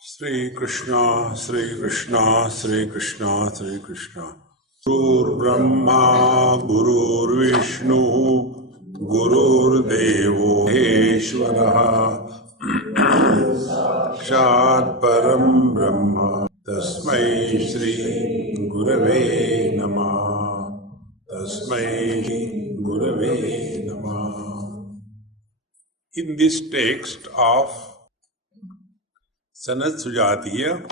Sri Krishna, Sri Krishna, Sri Krishna, Sri Krishna. Gurur Brahma, Gurur Vishnu, Gurur Devo Maheshwara. Sakshat Param Brahma. Tasmai Shri Gurave Namah. Tasmai Gurave Namah. In this text of Sanat Sujatiya,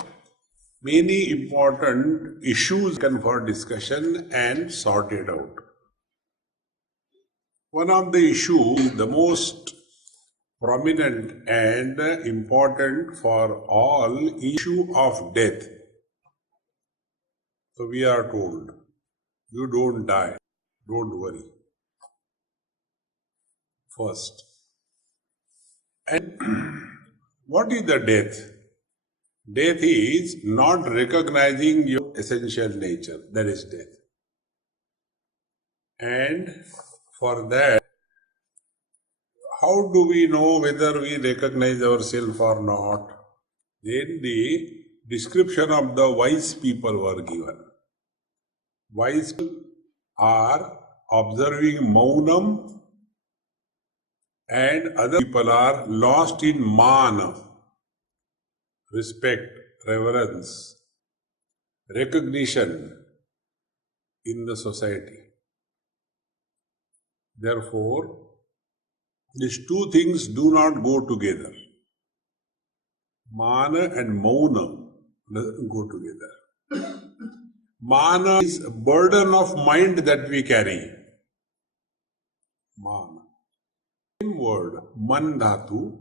many important issues come for discussion and sorted out. One of the issues, the most prominent and important for all, issue of death. So we are told, you don't die, don't worry. First. And what is the death? Death is not recognizing your essential nature. That is death. And for that, how do we know whether we recognize ourselves or not? Then the description of the wise people were given. Wise people are observing maunam, and other people are lost in mana. Respect, reverence, recognition in the society. Therefore, these two things do not go together. Mana and mauna doesn't go together. Mana is a burden of mind that we carry. Mana. Same word, man dhatu,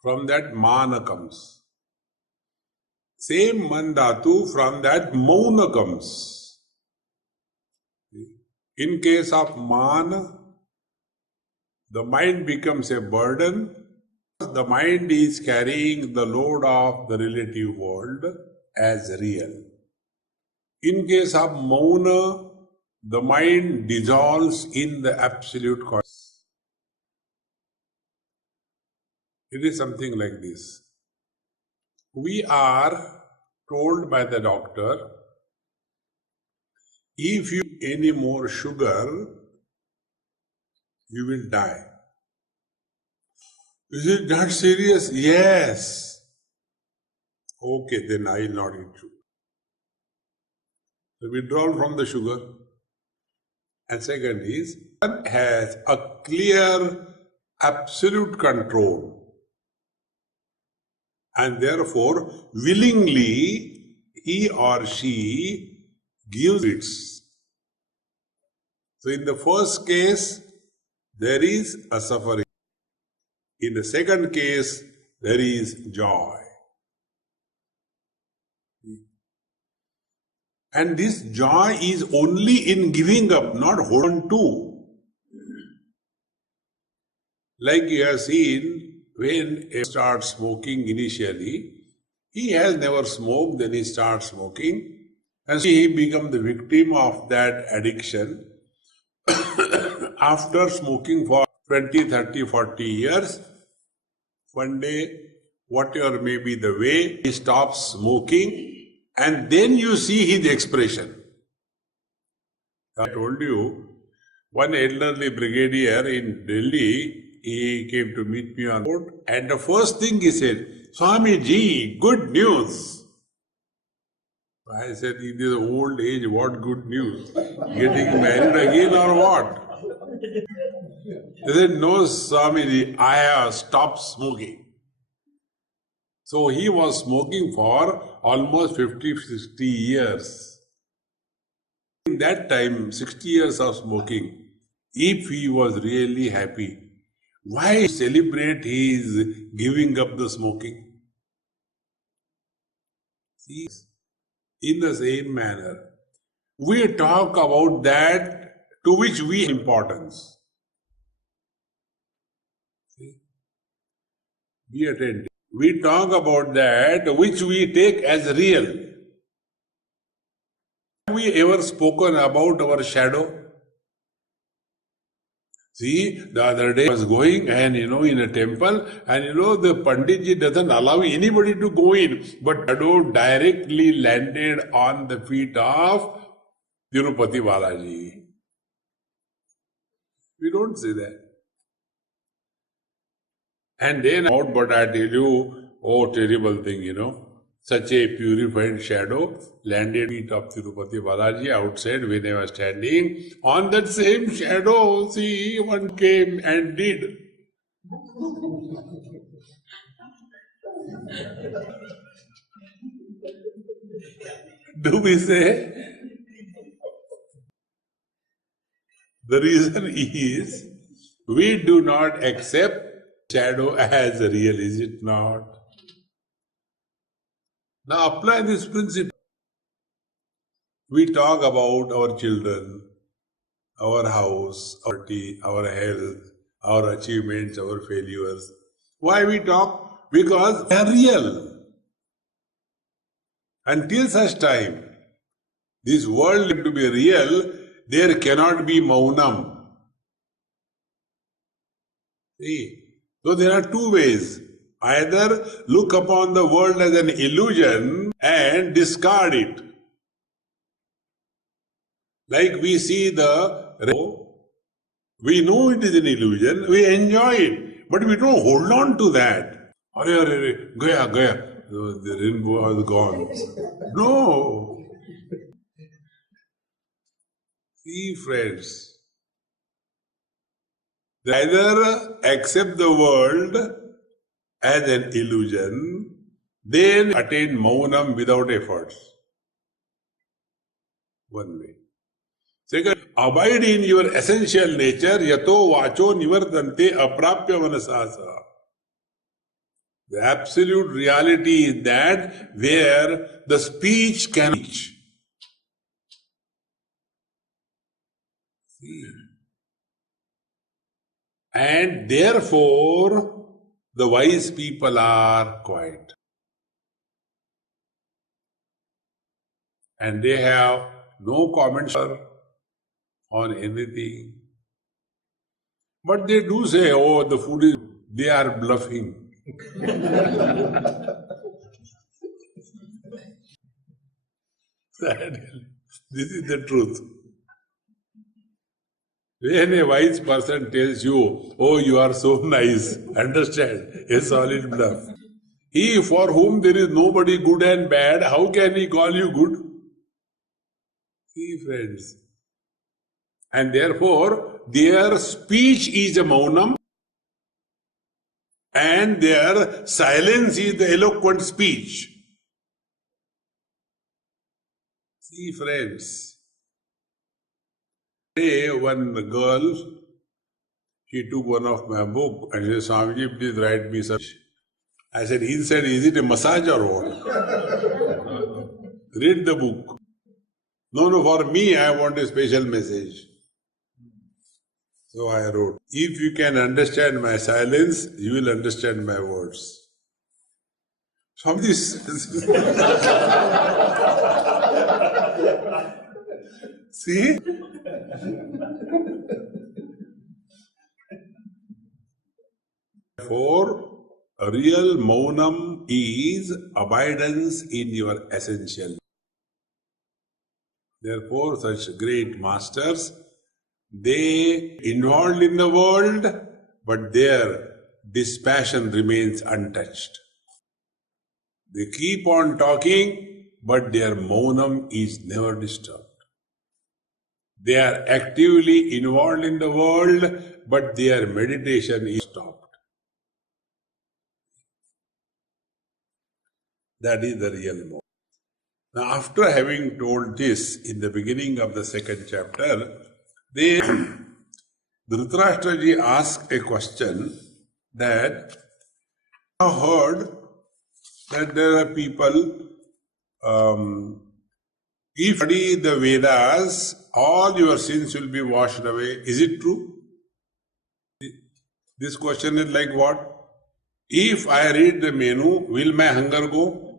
from that mana comes. Same man dhatu, from that mauna comes. In case of mana, the mind becomes a burden. The mind is carrying the load of the relative world as real. In case of mauna, the mind dissolves in the absolute consciousness. It is something like this. We are told by the doctor, if you eat any more sugar, you will die. Is it that serious? Yes. Okay, then I will not eat sugar. So withdrawal from the sugar. And second is, one has a clear, absolute control. And therefore, willingly, he or she gives it. So in the first case, there is a suffering. In the second case, there is joy. And this joy is only in giving up, not holding on to. Like you have seen, when he starts smoking initially, he has never smoked, then he starts smoking, and so he becomes the victim of that addiction. After smoking for 20, 30, 40 years, one day, whatever may be the way, he stops smoking, and then you see his expression. I told you, one elderly brigadier in Delhi, he came to meet me on the road, and the first thing he said, Swami ji, good news. I said, in this old age, what good news? Getting married again or what? He said, no, Swami ji, I have stopped smoking. So he was smoking for almost 50, 60 years. In that time, 60 years of smoking, if he was really happy, why celebrate his giving up the smoking? See, in the same manner, we talk about that to which we have importance. See? Be attentive. We talk about that which we take as real. Have we ever spoken about our shadow? See, the other day I was going and in a temple and the Panditji doesn't allow anybody to go in. But shadow directly landed on the feet of Tirupati Balaji. We don't say that. And then, but I tell you, oh, terrible thing, such a purified shadow landed feet of Tirupati Balaji outside when I was standing. On that same shadow, see, one came and did. Do we say? The reason is, we do not accept shadow as real, is it not? Now apply this principle. We talk about our children, our house, our tea, our health, our achievements, our failures. Why we talk? Because they are real. Until such time, this world to be real, there cannot be maunam. See? So there are two ways. Either look upon the world as an illusion and discard it. Like we see we know it is an illusion, we enjoy it, but we don't hold on to that. Gaya, the rainbow has gone. No. See, friends, either accept the world as an illusion, then attain maunam without efforts. One way. Second, abide in your essential nature, yato vacho nivardante aprapya manasasa. The absolute reality is that where the speech can reach. See? And therefore, the wise people are quiet. And they have no comments on anything. But they do say, oh, the food is, they are bluffing. This is the truth. When a wise person tells you, oh, you are so nice, understand, a solid bluff. He for whom there is nobody good and bad, how can he call you good? See, friends. And therefore, their speech is a maunam and their silence is the eloquent speech. See, friends. One girl, she took one of my book and she said, Swamiji, please write me such. I said, inside, is it a massage or what? Read the book. No, for me, I want a special message. So I wrote, if you can understand my silence, you will understand my words. Swamiji see? Therefore, real maunam is abidance in your essential. Therefore, such great masters, they involved in the world, but their dispassion remains untouched. They keep on talking, but their maunam is never disturbed. They are actively involved in the world, but their meditation is stopped. That is the real maunam. Now, after having told this in the beginning of the second chapter, Dhritarashtraji asked a question that I have heard that there are people, if you study the Vedas, all your sins will be washed away. Is it true? This question is like what? If I read the menu, will my hunger go?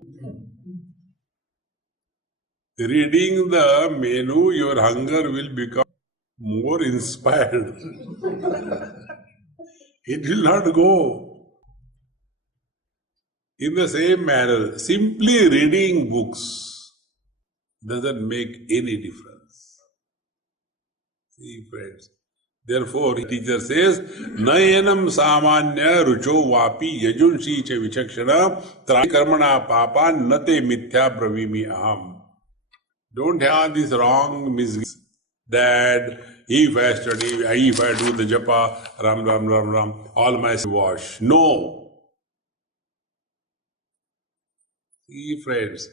Reading the menu, your hunger will become. more inspired. It will not go. In the same manner, simply reading books doesn't make any difference. See, friends. Therefore, teacher says, Nayanam samanya rucho vapi yajunshi cha vichakshana trani karmana papa nate mithya bravimi aham. Don't have this wrong misgivings that if I study, if I do the japa, ram, ram, ram, ram, all my sins wash. No. See, friends,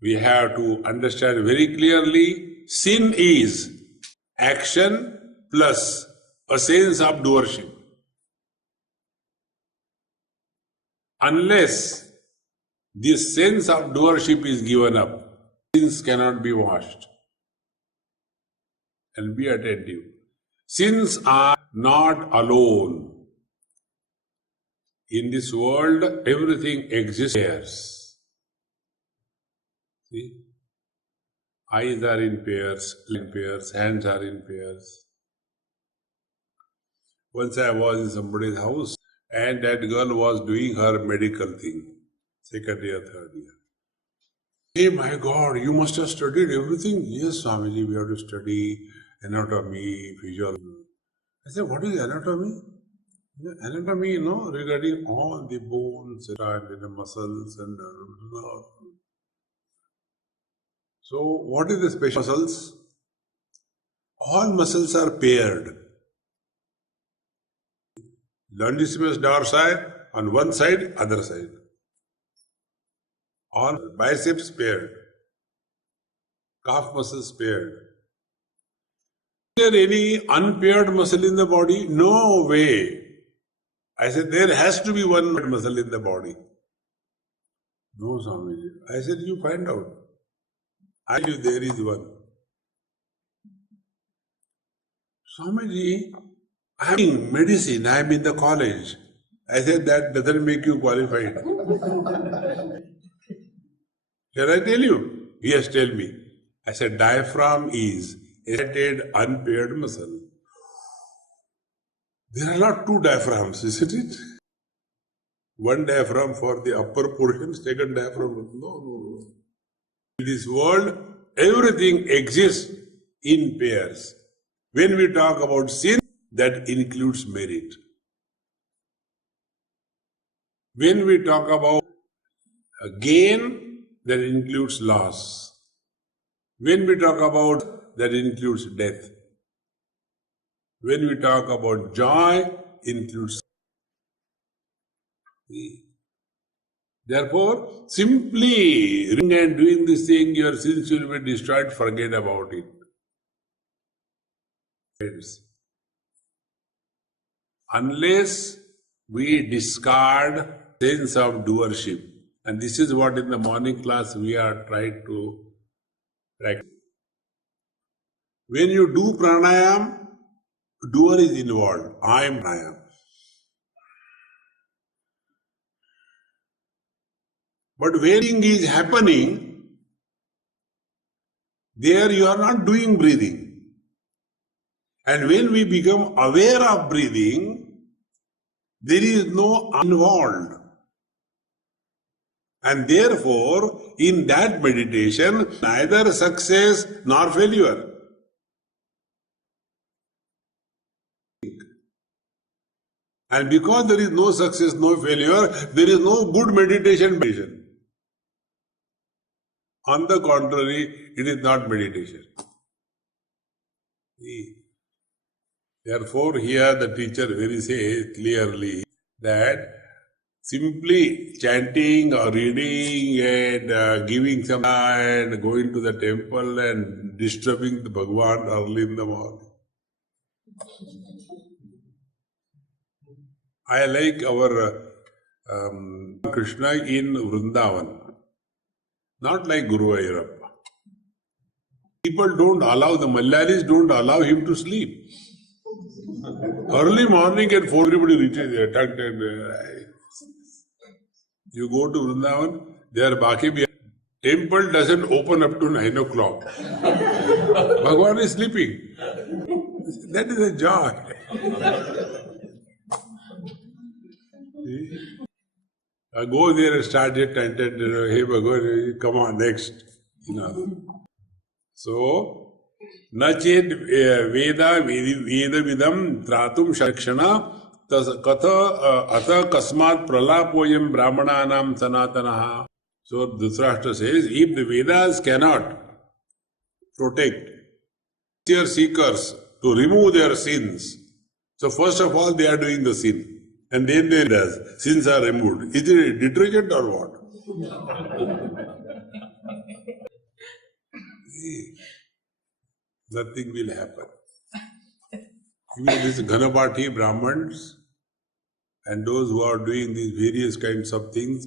we have to understand very clearly, sin is action plus a sense of doership. Unless this sense of doership is given up, sins cannot be washed. And be attentive. Sins are not alone. In this world, everything exists. See? Eyes are in pairs, hands are in pairs. Once I was in somebody's house and that girl was doing her medical thing, second year, third year. Hey, my God, you must have studied everything. Yes, Swamiji, we have to study anatomy, physiology. I said, what is anatomy? Anatomy, regarding all the bones and the muscles and so what is the special muscles? All muscles are paired. Longissimus dorsi on one side, other side. All biceps paired. Calf muscles paired. Is there any unpaired muscle in the body? No way. I said, there has to be one muscle in the body. No, Swamiji. I said, you find out. I tell you, there is one. Swamiji, I am in medicine, I am in the college. I said, that doesn't make you qualified. Shall I tell you? Yes, tell me. I said, diaphragm is a unpaired muscle. There are not two diaphragms, isn't it? One diaphragm for the upper portion, second diaphragm. No. In this world, everything exists in pairs. When we talk about sin, that includes merit. When we talk about gain, that includes loss. When we talk about, that includes death. When we talk about joy, includes. Therefore, simply reading and doing this thing, your sins will be destroyed, forget about it. Friends, unless we discard sense of doership, and this is what in the morning class we are trying to practice. When you do pranayam, doer is involved. I am pranayam. But when breathing is happening, there you are not doing breathing. And when we become aware of breathing, there is no involved. And therefore, in that meditation, neither success nor failure. And because there is no success, no failure, there is no good meditation. On the contrary, it is not meditation. Therefore, here the teacher very says clearly that simply chanting or reading and giving some and going to the temple and disturbing the Bhagavan early in the morning. I like our Krishna in Vrindavan. Not like Guru Ayurappa. People don't allow, the Mallaris don't allow him to sleep. Early morning at 4, everybody reaches there. You go to Vrindavan, there Baki Bihar. Temple doesn't open up to 9 o'clock. Bhagavan is sleeping. That is a joy. Go there and start it and hey Bhagavan, come on, next. So, न चेत वेदा वेद विदम त्रातुम शक्षणा कथ अथ कस्मात् प्रलापोयम ब्राह्मणानाम सनातनः. So Dhritarashtra says, if the Vedas cannot protect their seekers to remove their sins, so first of all they are doing the sin, and then they does sins are removed. Is it a detergent or what? Nothing will happen. Even these Ghanapati Brahmins and those who are doing these various kinds of things,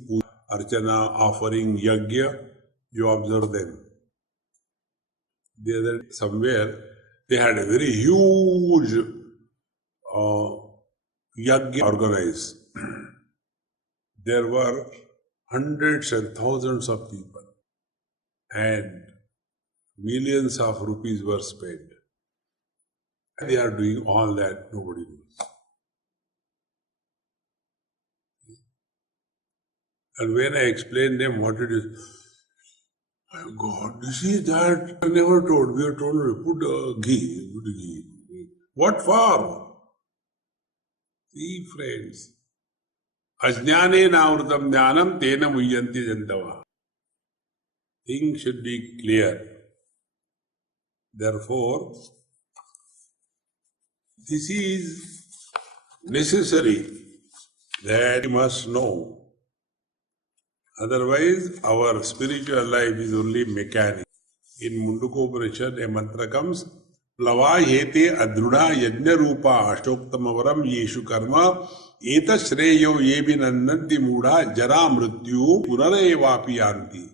Archana, offering, Yajna, you observe them. There somewhere they had a very huge Yajna organized. There were hundreds and thousands of people and millions of rupees were spent. They are doing all that, nobody knows. And when I explain them what it is, my God, this is that. I never told. We are told put ghee, put ghee. What for? See, friends. Ajnane navrutam jnanam tena muyyanti jantava. Things should be clear. Therefore, this is necessary that we must know. Otherwise, our spiritual life is only mechanic. In Mundukoparishad, a mantra comes, Plava hete adrudha yajna rupa ashtoktamavaram yeshu karma eta shreyo yebi nandanti mudha jara mrityu punarevapi yanti.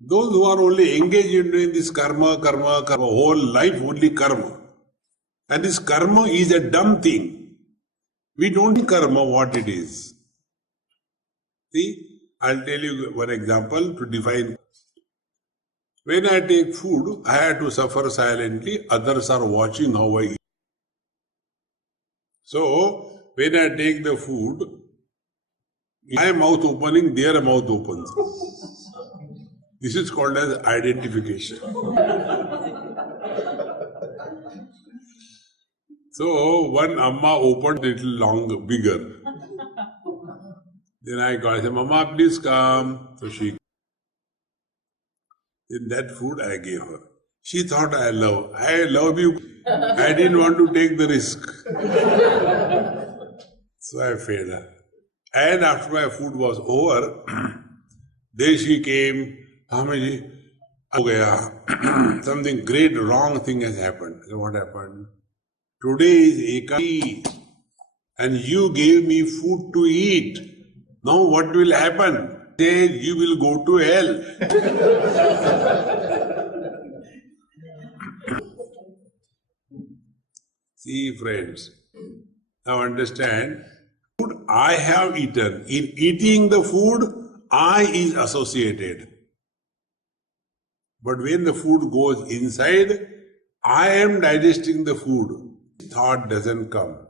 Those who are only engaged in doing this karma, whole life only karma. And this karma is a dumb thing. We don't know karma what it is. See? I'll tell you one example to define. When I take food, I have to suffer silently. Others are watching how I eat. So, when I take the food, my mouth opening, their mouth opens. This is called as identification. So, one amma opened a little bigger. Then I said, Mama, please come. So she, in that food I gave her. She thought I love you. I didn't want to take the risk. So I fed her. And after my food was over, then she came, Swamiji, something great wrong thing has happened. So what happened? Today is Ekadasi and you gave me food to eat. Now what will happen? Then you will go to hell. See, friends, now understand, food I have eaten. In eating the food, I is associated. But when the food goes inside, I am digesting the food. Thought doesn't come.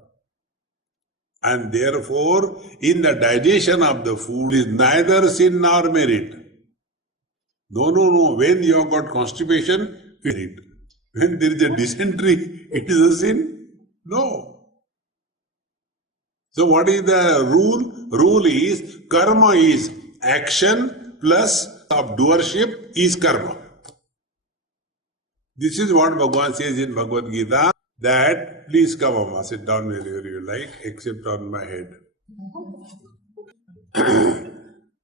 And therefore, in the digestion of the food is neither sin nor merit. No. When you have got constipation, merit. When there is a dysentery, it is a sin? No. So what is the rule? Rule is, karma is action plus of doership is karma. This is what Bhagavan says in Bhagavad Gita. That, please come, Amma, sit down wherever you like, except on my head.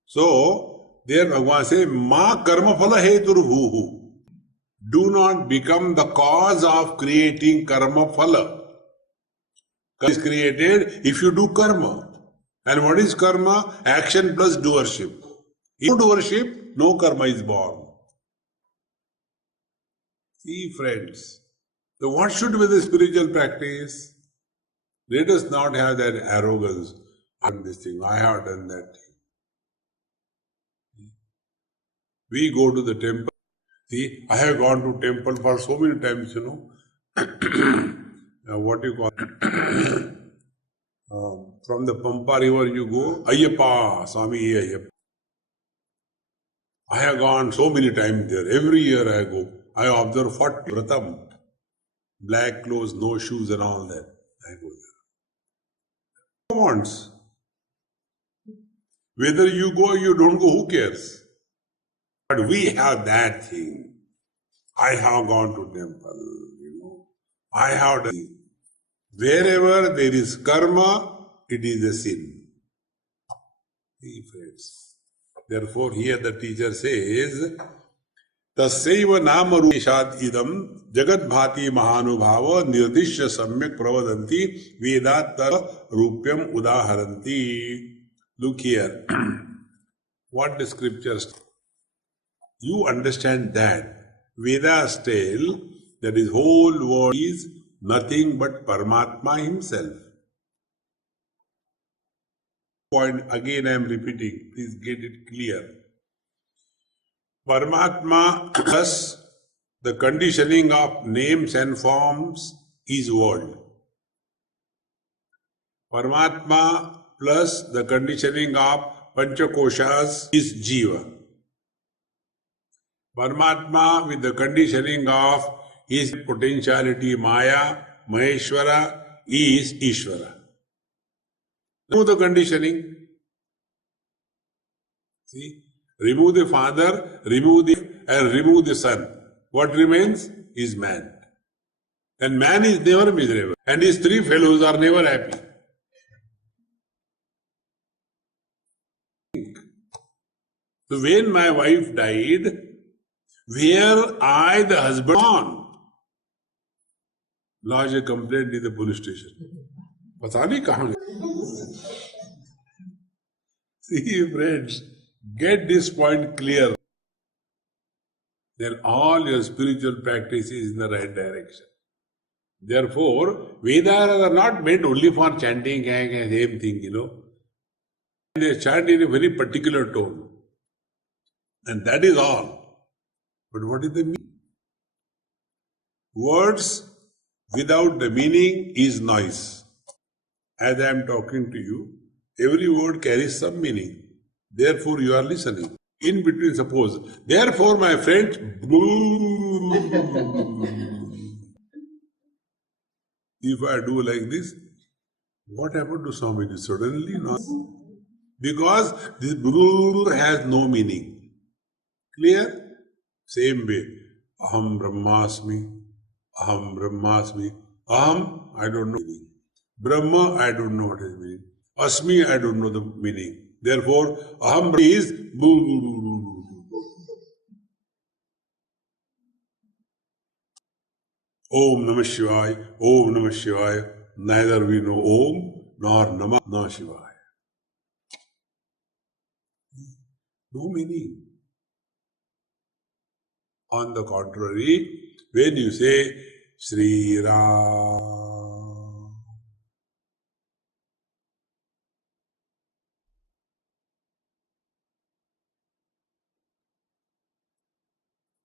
So, there Bhagavan says, Ma karma phala hetur bhuhu. Do not become the cause of creating karma phala. Karma is created if you do karma. And what is karma? Action plus doership. If no doership, no karma is born. See, friends. So what should be the spiritual practice? Let us not have that arrogance. I have done this thing, I have done that thing. We go to the temple, See, I have gone to temple for so many times, you know. What you call from the Pampa river you go, Ayyappa, Swami Ayyappa. I have gone so many times there. Every year I go. I observe 40 Vratam. Black clothes, no shoes and all that. I go there. Wants. Whether you go or you don't go, who cares? But we have that thing. I have gone to temple, you know. I have done. Wherever there is karma, it is a sin. See, friends. Therefore, here the teacher says, Tasyaiva nama rupeshad idam jagat bhati mahanubhava nirdishya samyak pravadanti vedat rupyam udaharanti. Look here. What the scriptures, you understand that Vedas tell that his whole world is nothing but Paramatma himself. Point again I am repeating, please get it clear. Paramatma plus the conditioning of names and forms is world. Paramatma plus the conditioning of Panchakoshas is Jiva. Paramatma with the conditioning of his potentiality Maya, Maheshwara is Ishvara. Remove the conditioning. See, remove the father, remove the son. What remains is man. And man is never miserable. And his three fellows are never happy. So when my wife died, where I, the husband, on, lodge a complaint in the police station. Pata nahi kahan gaya. See, friends, get this point clear. Then all your spiritual practice is in the right direction. Therefore, Vedas are not meant only for chanting same thing, you know. They chant in a very particular tone. And that is all. But what is the meaning? Words without the meaning is noise. As I am talking to you, every word carries some meaning. Therefore, you are listening. In between, suppose, therefore, my friends, if I do like this, what happened to Swami? Suddenly, not. Because this has no meaning. Clear? Same way. Aham Brahmasmi. Aham Brahmasmi. Aham, I don't know meaning. Brahma, I don't know what is meaning. Asmi, I don't know the meaning. Therefore, Aham is Om Namah Shivaya, Om Namah Shivaya. Neither we know Om nor Namah nor Shivaya. No meaning. On the contrary, when you say Sri Ram,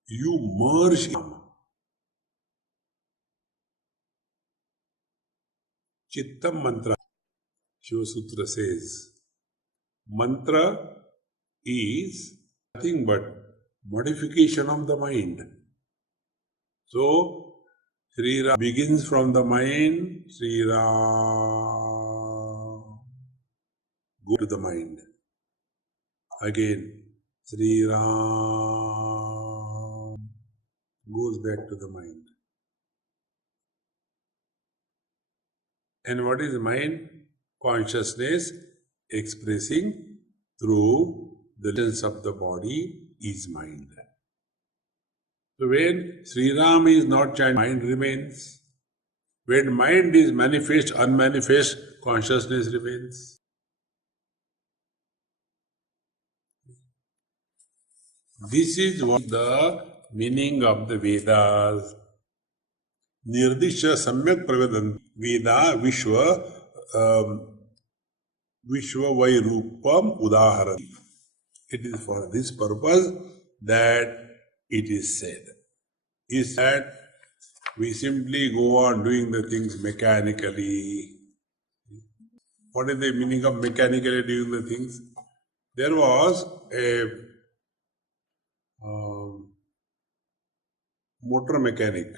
you merge him. Chittam mantra. Shiva Sutra says, mantra is nothing but modification of the mind. So, Sri Ram begins from the mind, Sri Ram, go to the mind. Again, Sri Ram goes back to the mind. And what is mind? Consciousness expressing through the sense of the body is mind. So when Sri Ram is not chanted, mind remains. When mind is manifest, unmanifest, consciousness remains. This is what the meaning of the Vedas. Nirdishya samyak pravadan Veda Vishwa Vairupam Udaharan. It is for this purpose that it is said, is that we simply go on doing the things mechanically. What is the meaning of mechanically doing the things? There was a motor mechanic,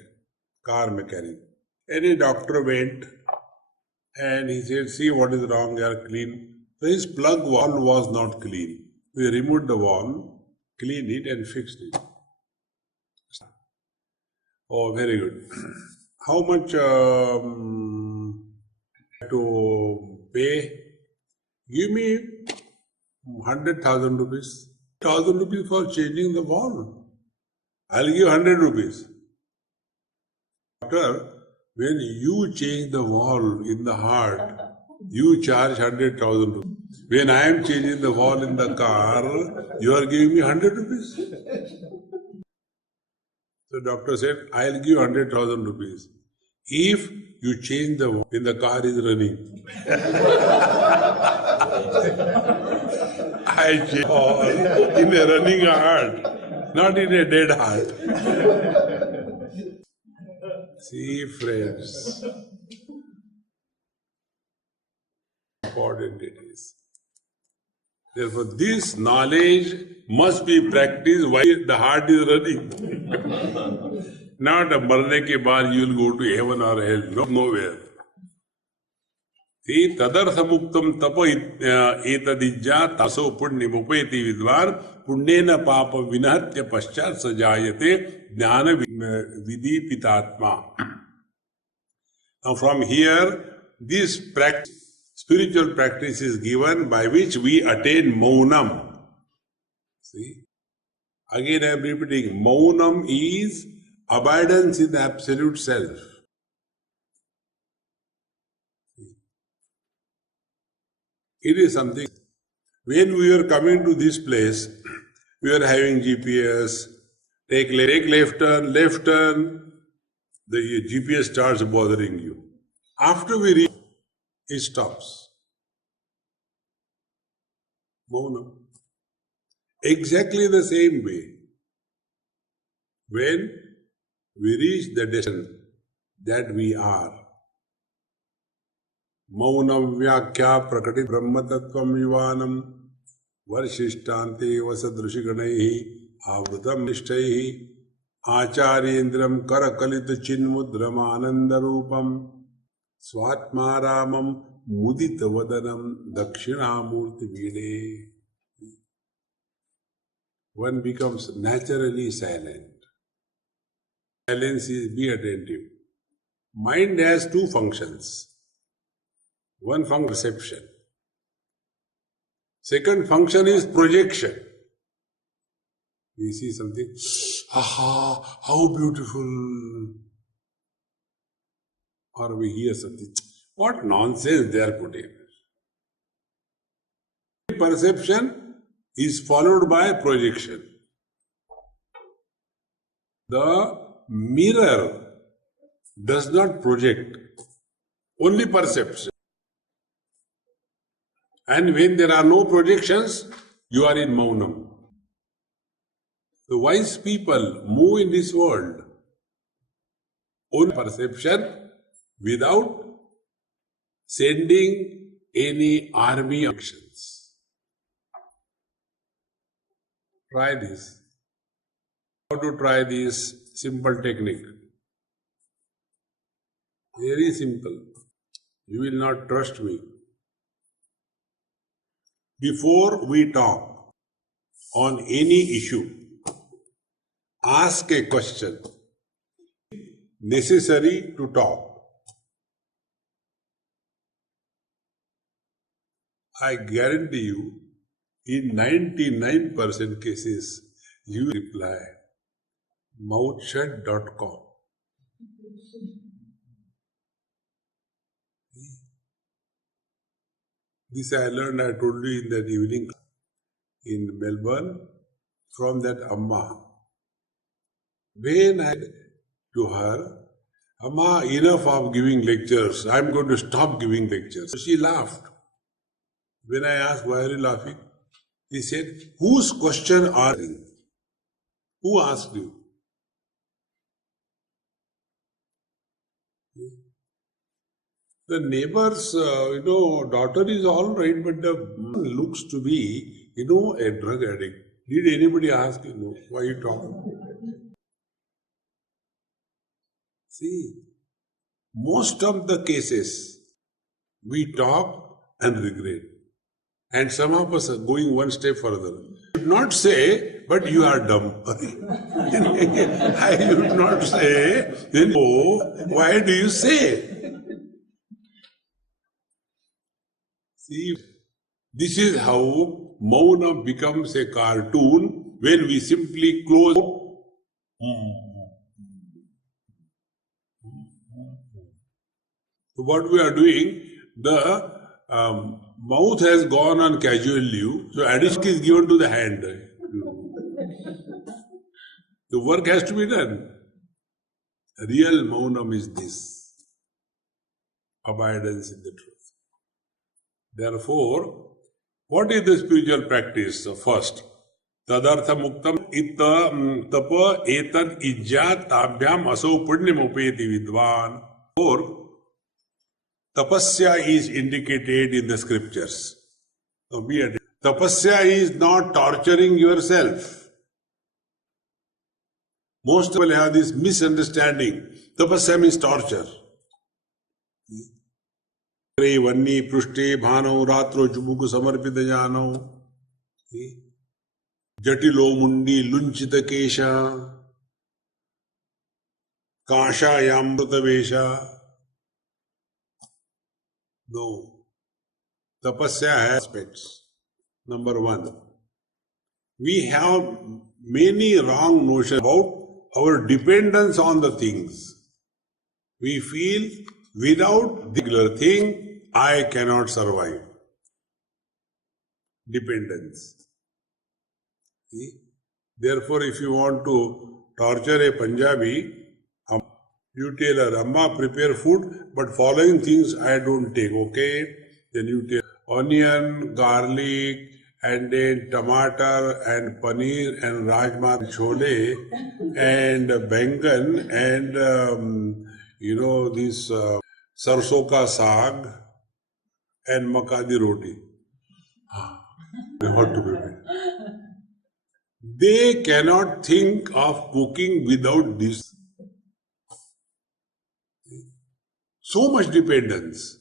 car mechanic. Any doctor went and he said, see what is wrong, you are clean. So his plug valve was not clean. We removed the valve, cleaned it and fixed it. Oh, very good. How much to pay? Give me 100,000 rupees. 1,000 rupees for changing the valve. I'll give 100 rupees. After, when you change the valve in the heart, you charge 100,000 rupees. When I am changing the valve in the car, you are giving me 100 rupees. The doctor said, I'll give 100,000 rupees. If you change the valve when the car is running. I change valve in a running heart, not in a dead heart. See, friends, important it is. Therefore, this knowledge must be practiced while the heart is running. Not marne ke baad you will go to heaven or hell. No, nowhere. See, tadartha muktam tapa etadijja taso punyamupeti vidvar punyena papa vinahatya paschat sajayate jnana vidhi pitatma. Now from here, this spiritual practice is given by which we attain maunam. See? Again I am repeating, maunam is abidance in the absolute self. It is something. When we were coming to this place, we were having GPS, take left turn, the GPS starts bothering you. After we reach, it stops. Maunam. Exactly the same way. When we reach the destination that we are, Maunam Vyakhya Prakati Brahmatattvam Yuvanam Varshishtanti Vasadrushiganaihi Avrutam Nishtaihi Acharyendram Karakalita Chinmudram Anandarupam Swatmaramam Muditavadanam Dakshinamurti Vide. One becomes naturally silent. Silence is be attentive. Mind has two functions. One function perception. Second function is projection. We see something, aha, how beautiful. Or we hear something, what nonsense they are putting. Perception is followed by projection. The mirror does not project, only perception. And when there are no projections, you are in maunam. The wise people move in this world only perception without sending any army actions. Try this. How to try this simple technique? Very simple. You will not trust me. Before we talk on any issue, ask a question necessary to talk. I guarantee you, in 99% cases, you reply, mouthshut.com. This I learned, I told you in that evening in Melbourne, from that Amma. When I said to her, Amma, enough of giving lectures, I am going to stop giving lectures. So she laughed. When I asked, why are you laughing? He said, whose question are you? Who asked you? The neighbor's, daughter is all right, but the man looks to be, a drug addict. Did anybody ask you, no, why you talking? See, most of the cases, we talk and regret. And some of us are going one step further. I would not say, but you are dumb. I would not say, then, oh, why do you say? See, this is how Mauna becomes a cartoon when we simply close. So what we are doing, the mouth has gone on casual leave, so addition is given to the hand. The work has to be done. Real Maunam is this, abidance in the truth. Therefore, what is the spiritual practice? First, tadartha muktam itta tapa etad ijjat tabhyam aso punyam upeti vidvan. Or, tapasya is indicated in the scriptures. So tapasya is not torturing yourself. Most people have this misunderstanding. Tapasya means torture. Vanni prushte bhano ratro chubuku samarpita jano. Jatilo mundi lunchita kesha. Kasha yamruta vesha. No. Tapasya has aspects. Number one, we have many wrong notions about our dependence on the things. We feel without the particular thing, I cannot survive. Dependence. See? Therefore, if you want to torture a Punjabi, you tell her, Amma, prepare food, but following things I don't take, okay? Then you take onion, garlic, and then tomato, and paneer, and rajma, chole, and bengan, and this sarso ka saag, and makadi roti. What to prepare? They cannot think of cooking without this. So much dependence.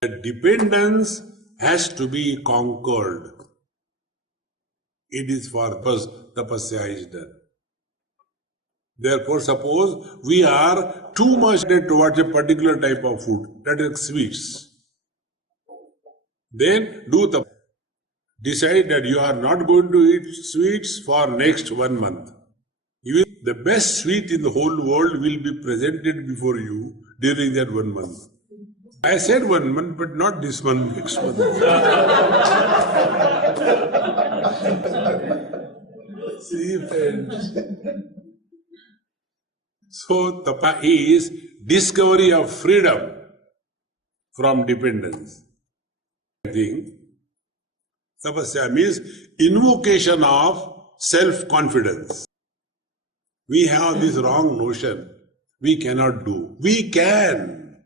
The dependence has to be conquered. It is for tapasya is done. Therefore, suppose we are too much towards a particular type of food, that is sweets. Then do the decide that you are not going to eat sweets for next 1 month. The best sweet in the whole world will be presented before you during that 1 month. I said 1 month, but not this month, next month. See, friends. So, tapa is discovery of freedom from dependence. Tapasya means invocation of self-confidence. We have this wrong notion. We cannot do. We can.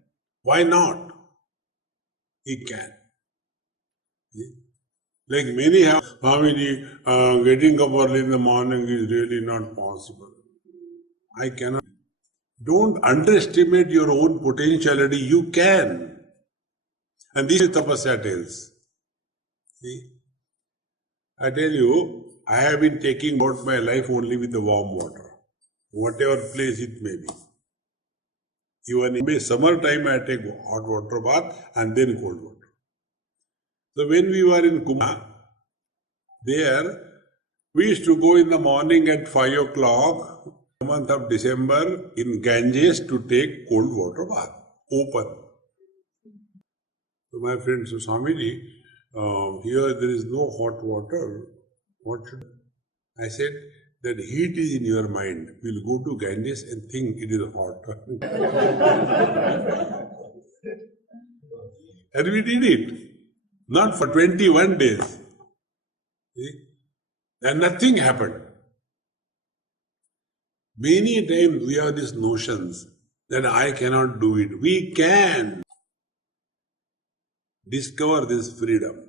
Why not? We can. See? Like many have, Swamiji, getting up early in the morning is really not possible. I cannot. Don't underestimate your own potentiality. You can. And this is tapasya tells. See? I tell you, I have been taking out my life only with the warm water. Whatever place it may be. Even in summertime, I take hot water bath and then cold water. So when we were in Kumbh, there we used to go in the morning at 5 o'clock, the month of December, in Ganges to take cold water bath, open. So my friend said, Swamiji, here there is no hot water. What should I said, that heat is in your mind. We'll go to Ganges and think it is hot. And we did it. Not for 21 days. See? And nothing happened. Many times we have these notions that I cannot do it. We can discover this freedom.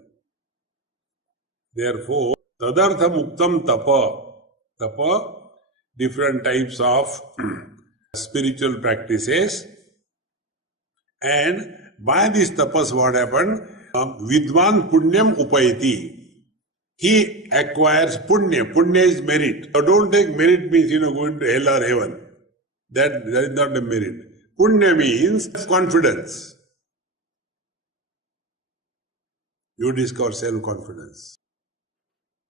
Therefore, tadartha muktam tapa. Tapa, different types of spiritual practices. And by this tapas, what happened? Vidvan punyam upayati. He acquires punya. Punya is merit. So don't take merit means, going to hell or heaven. That is not a merit. Punya means confidence. You discover self-confidence.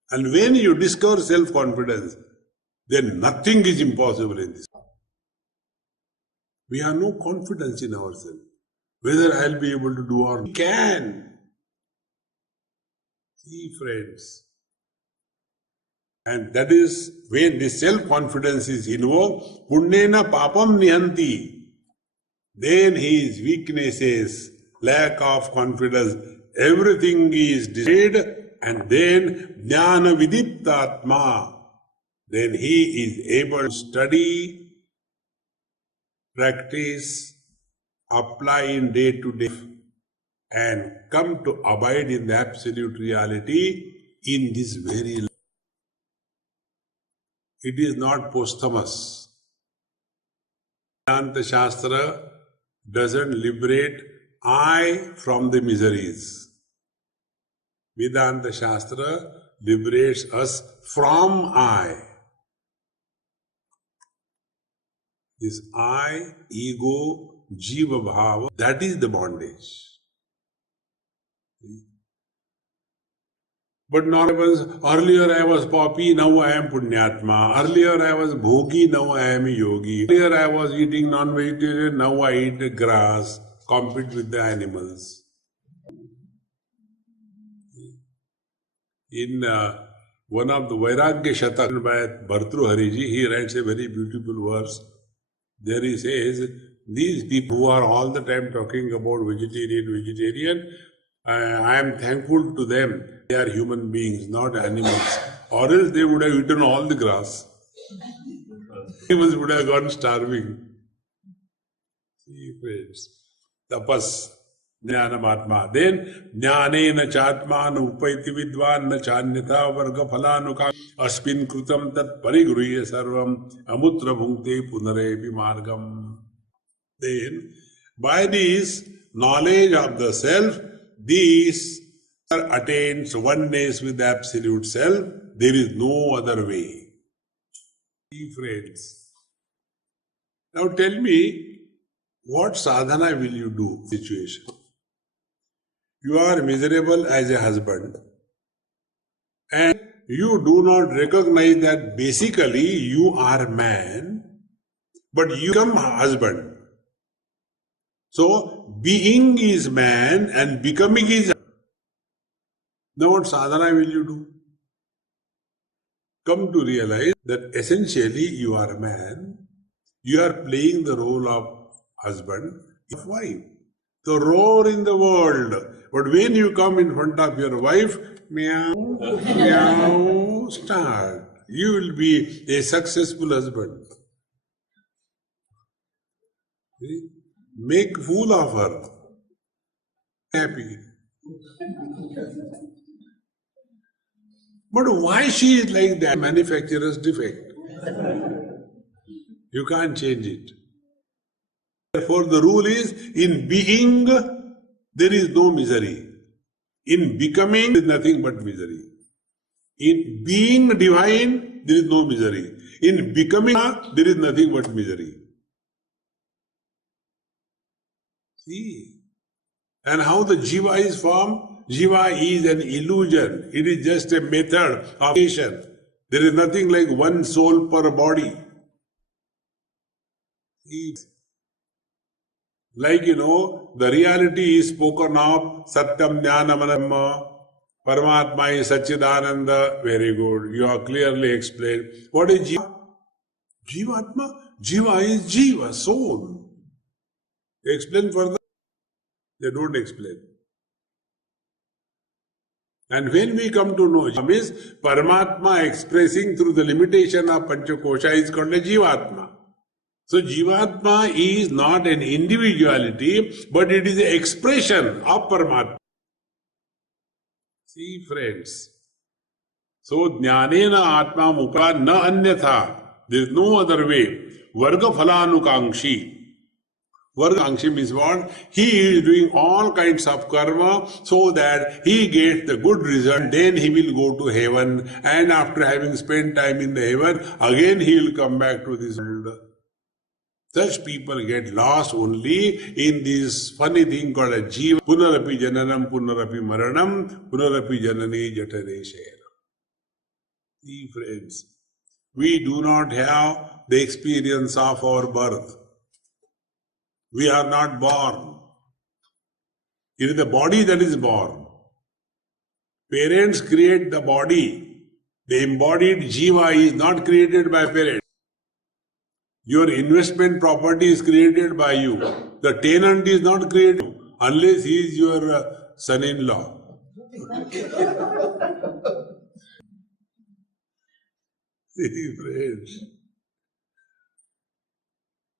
And when you discover self-confidence, then nothing is impossible in this. We have no confidence in ourselves. Whether I'll be able to do or we can. See, friends. And that is when the self-confidence is invoked, punyena papam nihanti. Then his weaknesses, lack of confidence, everything is destroyed, and then jnana vidiptatma. Then he is able to study, practice, apply in day to day, and come to abide in the absolute reality in this very life. It is not posthumous. Vedanta Shastra doesn't liberate I from the miseries. Vedanta Shastra liberates us from I. This I, ego, jiva bhava, that is the bondage. But not earlier I was poppy, now I am punyatma. Earlier I was bhogi, now I am a yogi. Earlier I was eating non-vegetarian, now I eat grass, compete with the animals. In one of the Vairagya Shatak by Bhartruhariji, he writes a very beautiful verse. There he says, these people who are all the time talking about vegetarian, I am thankful to them. They are human beings, not animals. Or else they would have eaten all the grass. Animals would have gone starving. See, friends. Tapas, jnanamatma. Then, jnanena chatmana upaiti vidvan na chanyata varga phalanuka aspin krutam tat parigruhya sarvam amutra bhunkte punarepi margam. Then, by this knowledge of the self, these attains oneness with the absolute self. There is no other way. See, friends. Now tell me, what sadhana will you do? Situation. You are miserable as a husband, and you do not recognize that basically you are man, but you become husband. So, being is man and becoming is. Now what sadhana will you do? Come to realize that essentially you are a man, you are playing the role of husband, of wife. The roar in the world. But when you come in front of your wife, meow, meow, start. You will be a successful husband. See? Make fool of her. Happy. But why she is like that? Manufacturer's defect. You can't change it. Therefore the rule is, in being there is no misery. In becoming there is nothing but misery. In being divine there is no misery. In becoming there is nothing but misery. See? And how the jiva is formed? Jiva is an illusion. It is just a method of creation. There is nothing like one soul per body. Like, the reality is spoken of, Satyam Jnanamanam, Paramatma is Satchidananda. Very good. You have clearly explained. What is Jiva? Jivatma? Jiva is Jiva, soul. Explain further. They don't explain. And when we come to know Jiva means Paramatma expressing through the limitation of Panchakosha is called a Jivatma. So Jivatma is not an individuality, but it is an expression of Paramatma. See friends. So Jnanena Atma Mupa na anyatha. There is no other way. Varga phalanukankshi. Vargankshi means what? He is doing all kinds of karma so that he gets the good result. Then he will go to heaven. And after having spent time in the heaven, again he will come back to this world. Such people get lost only in this funny thing called a jiva. Punarapi jananam, punarapi maranam, punarapi janani jatane shayana. See friends, we do not have the experience of our birth. We are not born. It is the body that is born. Parents create the body. The embodied jiva is not created by parents. Your investment property is created by you. The tenant is not created unless he is your son-in-law. See, friends,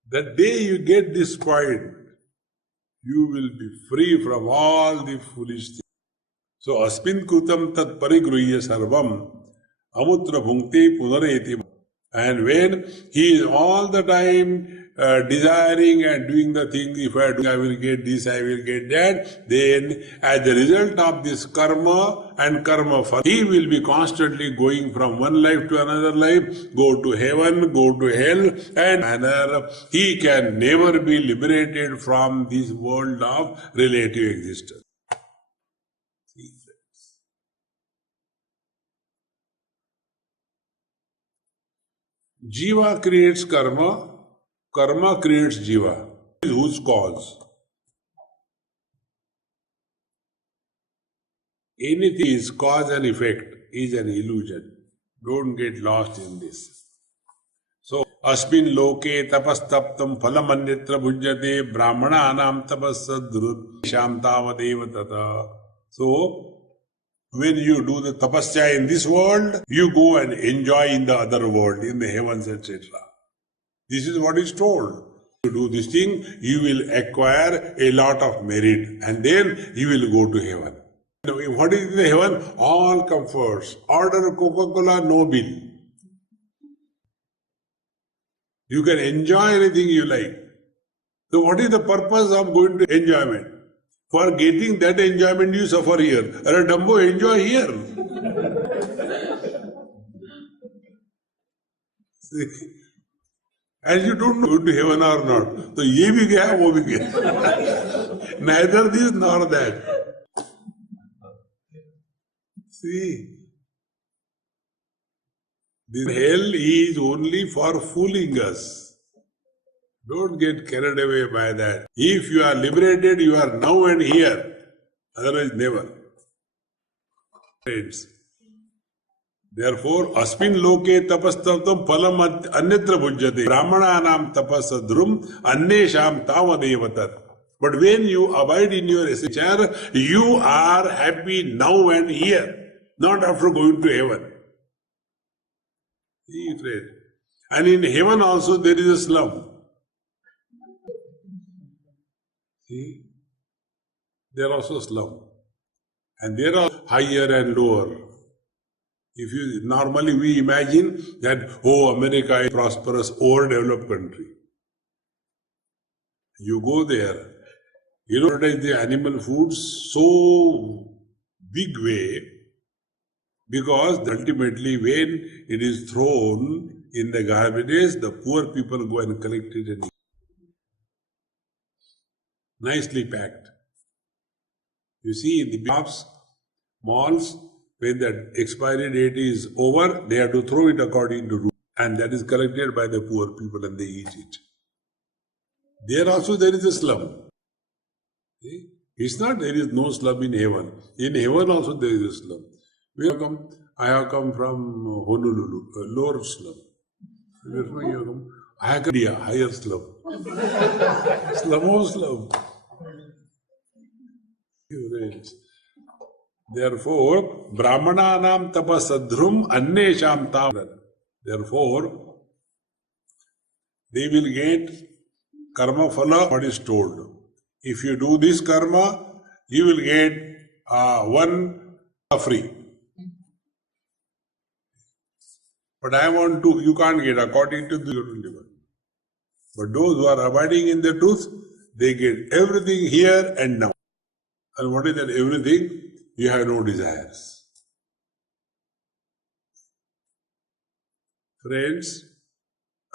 the day you get this point, you will be free from all the foolish things. So, asmin krutam tat parigruhya sarvam amutra bhunkte punareti. And when he is all the time desiring and doing the thing, if I do, I will get this, I will get that, then as a result of this karma and karma fal, he will be constantly going from one life to another life, go to heaven, go to hell, and manner he can never be liberated from this world of relative existence. Jiva creates karma, karma creates jiva. Whose cause? Anything is cause and effect is an illusion. Don't get lost in this. So, asmin loke tapastaptam phalamanyatra bhujyate brahmananam tapassadrut shamtavadeva tata. So, when you do the tapasya in this world, you go and enjoy in the other world, in the heavens, etc. This is what is told. To do this thing, you will acquire a lot of merit and then you will go to heaven. What is in the heaven? All comforts. Order Coca-Cola, no bill. You can enjoy anything you like. So what is the purpose of going to enjoyment? For getting that enjoyment, you suffer here. Arre Dumbo, enjoy here. See? And you don't know to heaven or not. So ye bhi gaya, wo bhi gaya. Neither this nor that. See? This hell is only for fooling us. Don't get carried away by that. If you are liberated, you are now and here. Otherwise, never. Friends. Therefore, asmin loke tapastatam phalam anyatra bhujyate. Brahmananam tapasadrum annesham tavadevatat. But when you abide in your nature, you are happy now and here, not after going to heaven. See, friend. And in heaven also there is a slum. See, there are also slum. And there are higher and lower. If you normally we imagine that, oh, America is a prosperous, overdeveloped country. You go there, you know, advertise the animal foods so big way, because ultimately when it is thrown in the garbages, the poor people go and collect it and eat. Nicely packed. You see, in the shops, malls, when the expiry date is over, they have to throw it according to rule. And that is collected by the poor people and they eat it. There also there is a slum. See? It's not there is no slum in heaven. In heaven also there is a slum. I have come from Honolulu, lower slum. Where from you have come? I have come to India, higher slum. Slum or slum. Therefore, Brahmananam tapasadhrum annesham tam. Therefore, they will get karma phala, what is told. If you do this karma, you will get one free. But I want to, you can't get according to the 21. But those who are abiding in the truth, they get everything here and now. And what is that everything? You have no desires. Friends,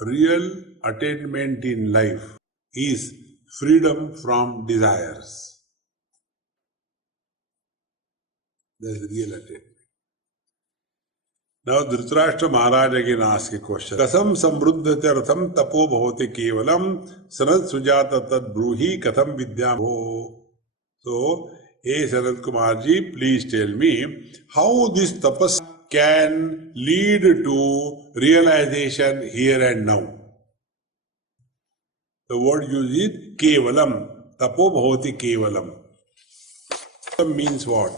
real attainment in life is freedom from desires. That is real attainment. Now Dhritarashtra Maharaj again asks a question. Kasam samruddhatyartham tapo bhavati kevalam Sanat Sujata tad bruhi katham vidyam. So, hey Sanat Kumarji, please tell me how this tapas can lead to realization here and now. The word used is kevalam. Tapo bhavati kevalam. Means what?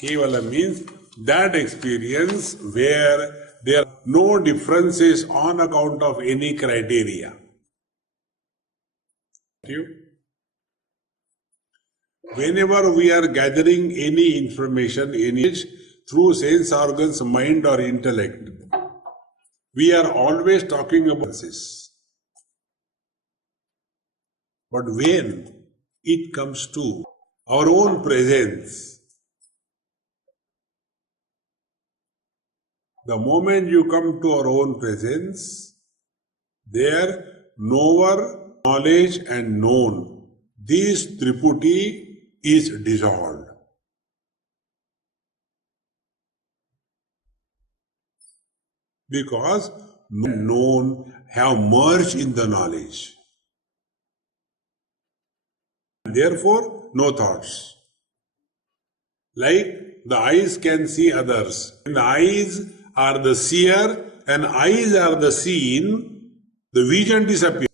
Kevalam means that experience where there are no differences on account of any criteria. Whenever we are gathering any information, through sense organs, mind or intellect, we are always talking about this. But when it comes to our own presence, the moment you come to our own presence, there knower, knowledge and known, this triputi is dissolved. Because known have merged in the knowledge. Therefore, no thoughts. Like the eyes can see others. When the eyes are the seer and eyes are the seen, the vision disappears.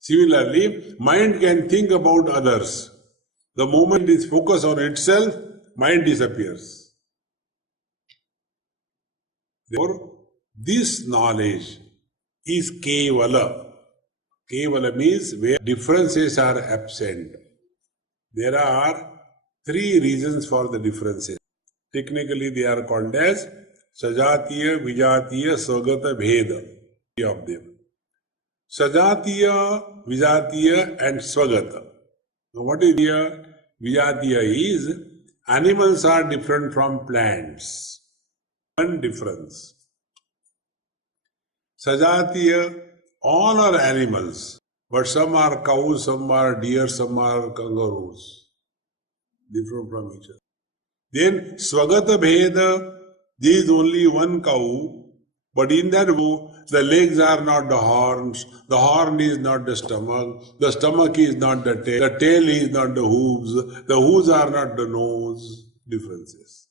Similarly, mind can think about others. The moment it is focused on itself, mind disappears. Therefore, this knowledge is kevala. Kevala means where differences are absent. There are three reasons for the differences. Technically, they are called as Sujatiya, Vijatiya, Swagata, Bheda. Three of them. Sujatiya, Vijatiya and Swagata. Now, what is here? Vijatiya is animals are different from plants. One difference. Sujatiya, all are animals, but some are cows, some are deer, some are kangaroos. Different from each other. Then Swagata Bheda, there is only one cow, but in that cow, the legs are not the horns, the horn is not the stomach is not the tail is not the hooves are not the nose. Differences.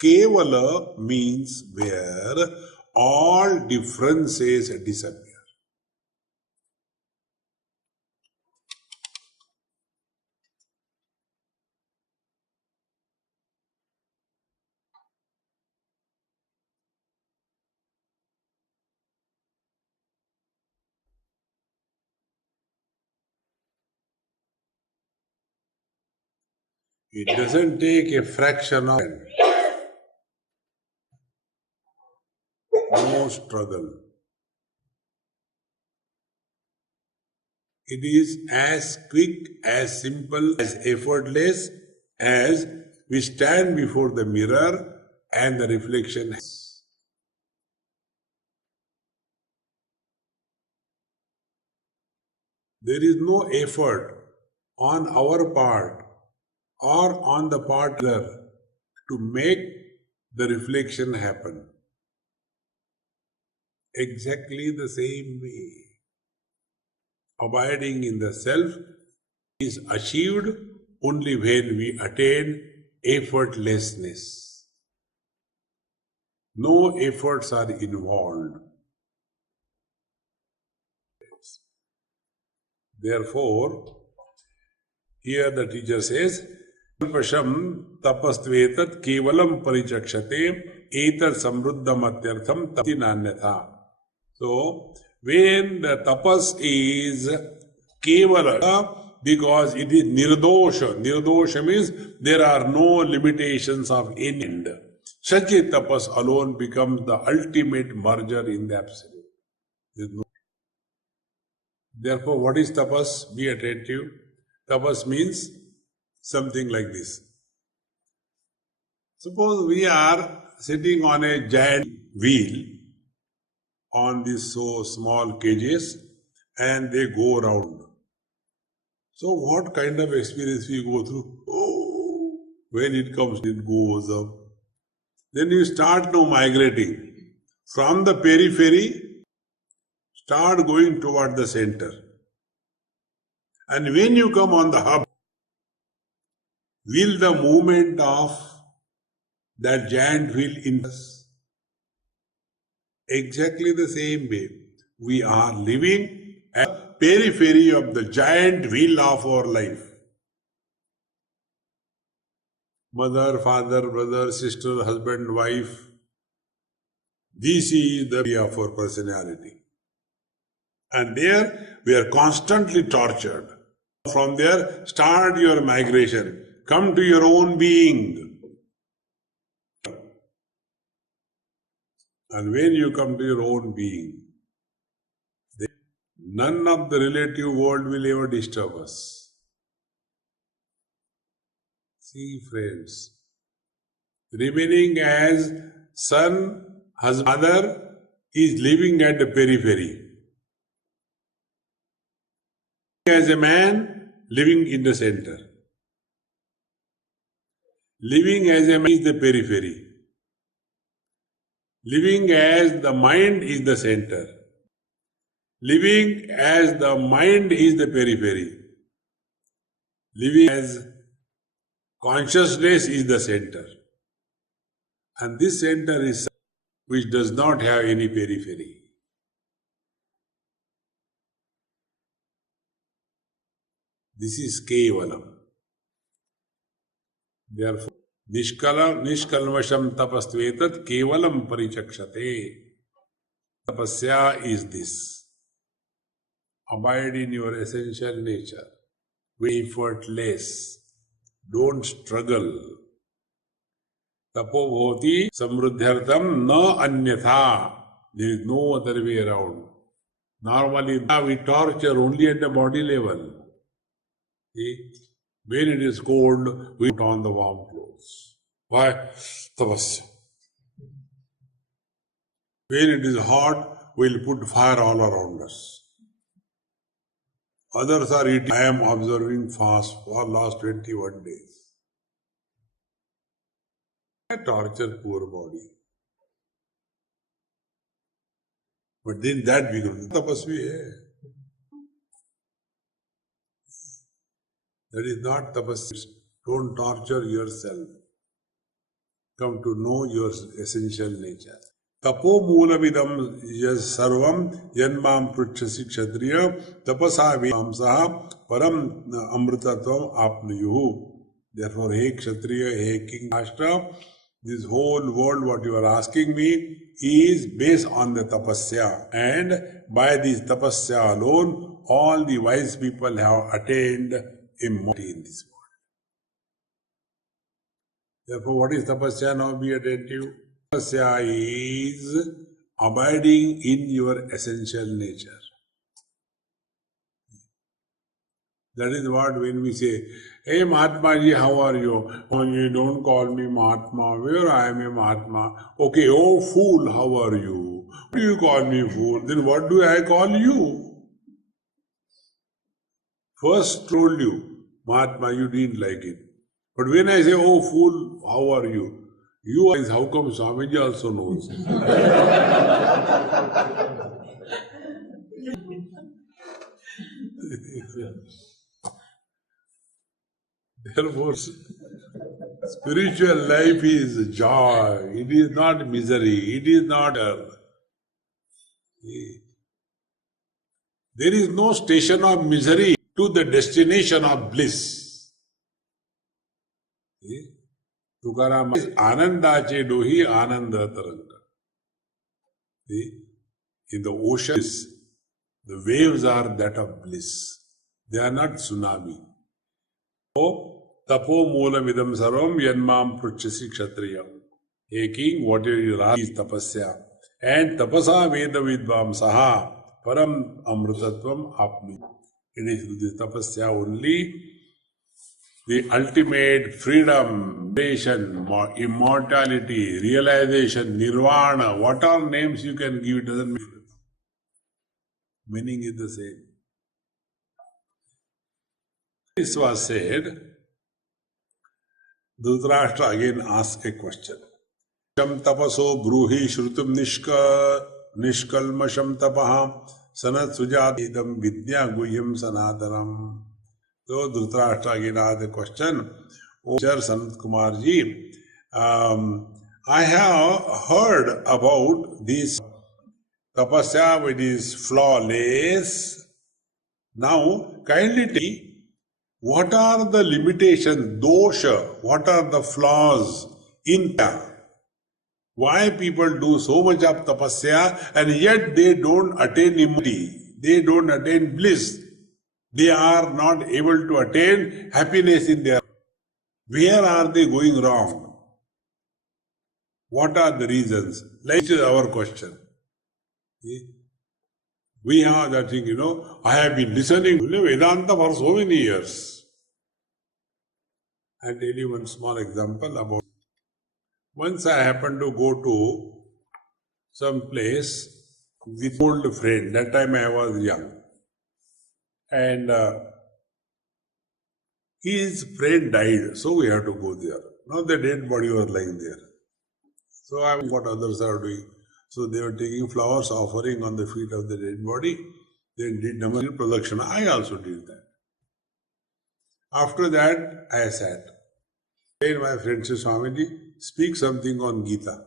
Kevala means where all differences disappear. It doesn't take a fraction of no struggle. It is as quick, as simple, as effortless as we stand before the mirror and the reflection. There is no effort on our part or on the part of other to make the reflection happen. Exactly the same way. Abiding in the self is achieved only when we attain effortlessness. No efforts are involved. Therefore, here the teacher says, Pasham tapastvetat kevalam parichakshate etar samruddhamatyartham tapti nanyatha. So, when the tapas is kevala, because it is nirdosha. Nirdosha means there are no limitations of any end. Such a tapas alone becomes the ultimate merger in the absolute. Therefore, what is tapas? Be attentive. Tapas means something like this. Suppose we are sitting on a giant wheel on these so small cages and they go around. So what kind of experience we go through? Oh, when it comes, it goes up. Then you start now migrating. From the periphery, start going toward the center. And when you come on the hub, will the movement of that giant wheel in us? Exactly the same way. We are living at the periphery of the giant wheel of our life. Mother, father, brother, sister, husband, wife. This is the idea of our personality. And there we are constantly tortured. From there, start your migration. Come to your own being. And when you come to your own being, none of the relative world will ever disturb us. See, friends, remaining as son, husband, father is living at the periphery. As a man, living in the center. Living as a man is the periphery. Living as the mind is the center. Living as the mind is the periphery. Living as consciousness is the center. And this center is which does not have any periphery. This is Kevalam. Therefore, Nishkalmasham tapastvetat Kevalam parichakshate. Tapasya is this. Abide in your essential nature. Be effortless. Don't struggle. Tapo bhavati samruddhyartham na anyatha. There is no other way around. Normally, we torture only at the body level. See? When it is cold, we put on the warm clothes. Why? Tapasya. When it is hot, we'll put fire all around us. Others are eating. I am observing fast for last 21 days. I torture poor body. But then that becomes tapasvi hai. That is not tapasya. Don't torture yourself. Come to know your essential nature. Tapo moolamidam sarvam yanmam pruchasi kshatriya tapasa vamsaha param amritatvam apnuyuhu. Therefore, hey kshatriya, hey king Ashtra, this whole world what you are asking me is based on the tapasya. And by this tapasya alone, all the wise people have attained immortality in this world. Therefore, what is tapasya? Now be attentive. Tapasya is abiding in your essential nature. That is what when we say, hey Mahatma ji, how are you? Oh, you don't call me Mahatma. Where I am a Mahatma? Okay, oh fool, how are you? Why do you call me fool? Then what do I call you? First told you, Mahatma, you didn't like it. But when I say, oh fool, how are you? You are, how come Swami ji also knows? Therefore, spiritual life is joy. It is not misery. It is not. There is no station of misery to the destination of bliss. Tukaram is Anandache dohi Ananda Taranga. See, in the oceans, the waves are that of bliss. They are not tsunami. So, tapo moolam idam sarvam yanmam pruchasi kshatriyam. Hey king, what is tapasya? And tapasa veda vidvam saha param amrutatvam apni. It is through this tapasya only the ultimate freedom, immortality, realization, nirvana, what all names you can give, it doesn't mean. Meaning is the same. This was said. Dhritarashtra again asked a question. Sham tapaso bruhi shrutum nishkalmasham tapaha sanat sujatidam vidya guhyam sanataram. So Dhritarashtra again asked the question. Oh, Sir Sanat Kumarji, I have heard about this tapasya which is flawless. Now, kindly tell me, what are the limitations, dosha, what are the flaws in that? Why people do so much of tapasya and yet they don't attain immortality, they don't attain bliss, they are not able to attain happiness in their life. Where are they going wrong? What are the reasons? This is our question. We have that thing, I have been listening to Vedanta for so many years. I'll tell you one small example about. Once I happened to go to some place with an old friend. That time I was young. And his friend died, so we had to go there. Now the dead body was lying there. So I what others are doing. So they were taking flowers, offering on the feet of the dead body. Then did Namaskar Pradakshina. I also did that. After that, I sat. Then my friend said, Swamiji, speak something on Gita.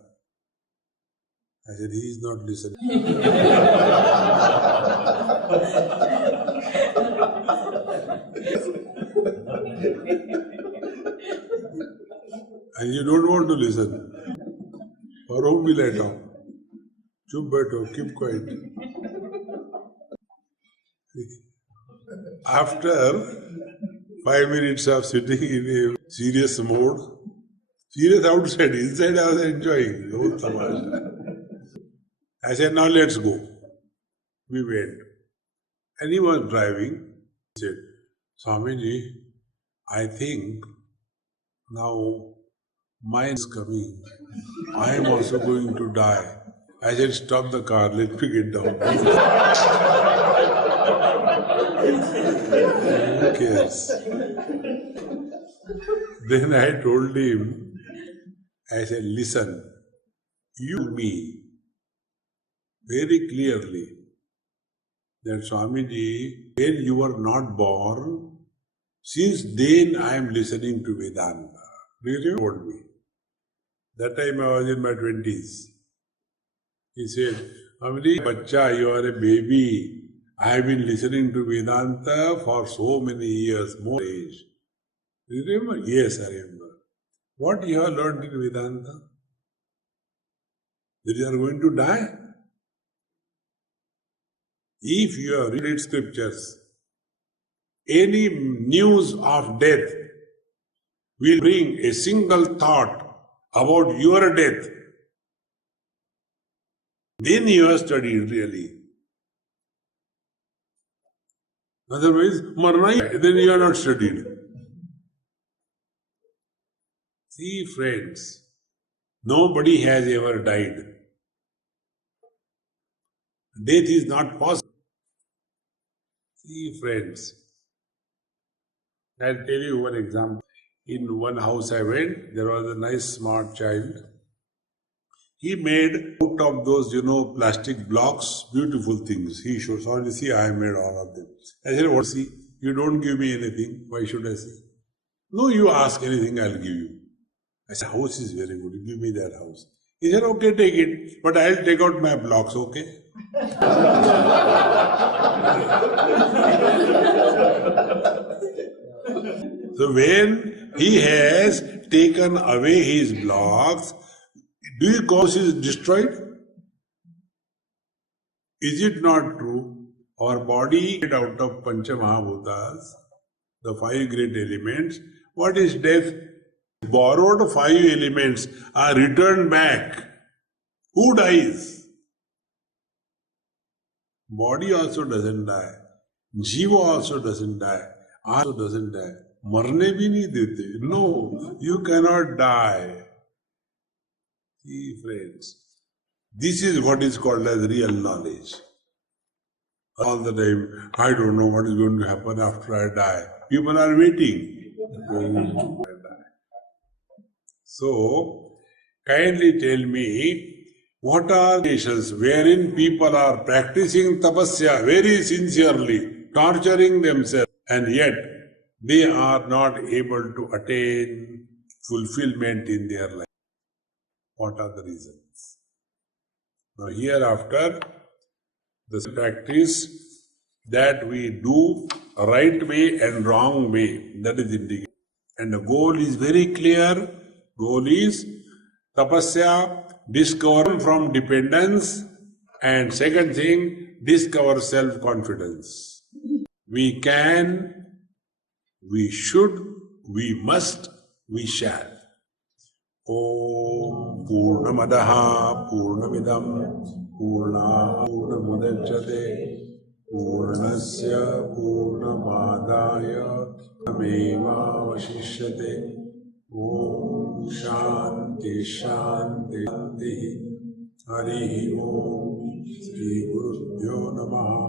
I said, he is not listening. And you don't want to listen. For whom will I talk? Chup baitho, keep quiet. After 5 minutes of sitting in a serious mode, serious outside, inside I was enjoying. No tamasha. I said, now let's go. We went. And he was driving. He said, Swamiji, I think now mine is coming. I am also going to die. I said, stop the car, let me get down. Who cares? Then I told him, I said, listen, you me very clearly that Swamiji, when you were not born, since then I am listening to Vedanta. Do you remember me? That time I was in my 20s. He said, Swamiji, Bachcha, you are a baby. I have been listening to Vedanta for so many years, more age. Do you remember? Yes, I remember. What you have learned in Vedanta? That you are going to die? If you have read scriptures, any news of death will bring a single thought about your death. Then you have studied really. Otherwise, then you are not studied. See, friends, nobody has ever died. Death is not possible. See, friends, I'll tell you one example. In one house I went, there was a nice smart child. He made out of those, plastic blocks, beautiful things. He showed, sorry, see, I made all of them. I said, what, see, you don't give me anything, why should I see? No, you ask anything, I'll give you. I said, house is very good, give me that house. He said, okay, take it, but I'll take out my blocks, okay? So when He has taken away his blocks. Do you cause is destroyed? Is it not true? Our body made out of Pancha Mahabhutas, the five great elements. What is death? Borrowed five elements are returned back. Who dies? Body also doesn't die. Jiva also doesn't die. Also doesn't die. Marne bhi nahi dete. No, you cannot die. See, friends, this is what is called as real knowledge. All the time, I don't know what is going to happen after I die. People are waiting. So, kindly tell me, what are nations wherein people are practicing tapasya very sincerely, torturing themselves, and yet they are not able to attain fulfillment in their life? What are the reasons? Now, hereafter, the practice that we do right way and wrong way, that is indicated. And the goal is very clear. Goal is tapasya, discover from dependence, and second thing, discover self-confidence. We can, we should, we must, we shall. Om Purnamadaha Purnamidam Purna Purnamudachyate Purnasya Purnamadaya Purnameva Vashishyate. Om Shanti Shanti Shanti Hari Om Shri Gurubhyo Namaha.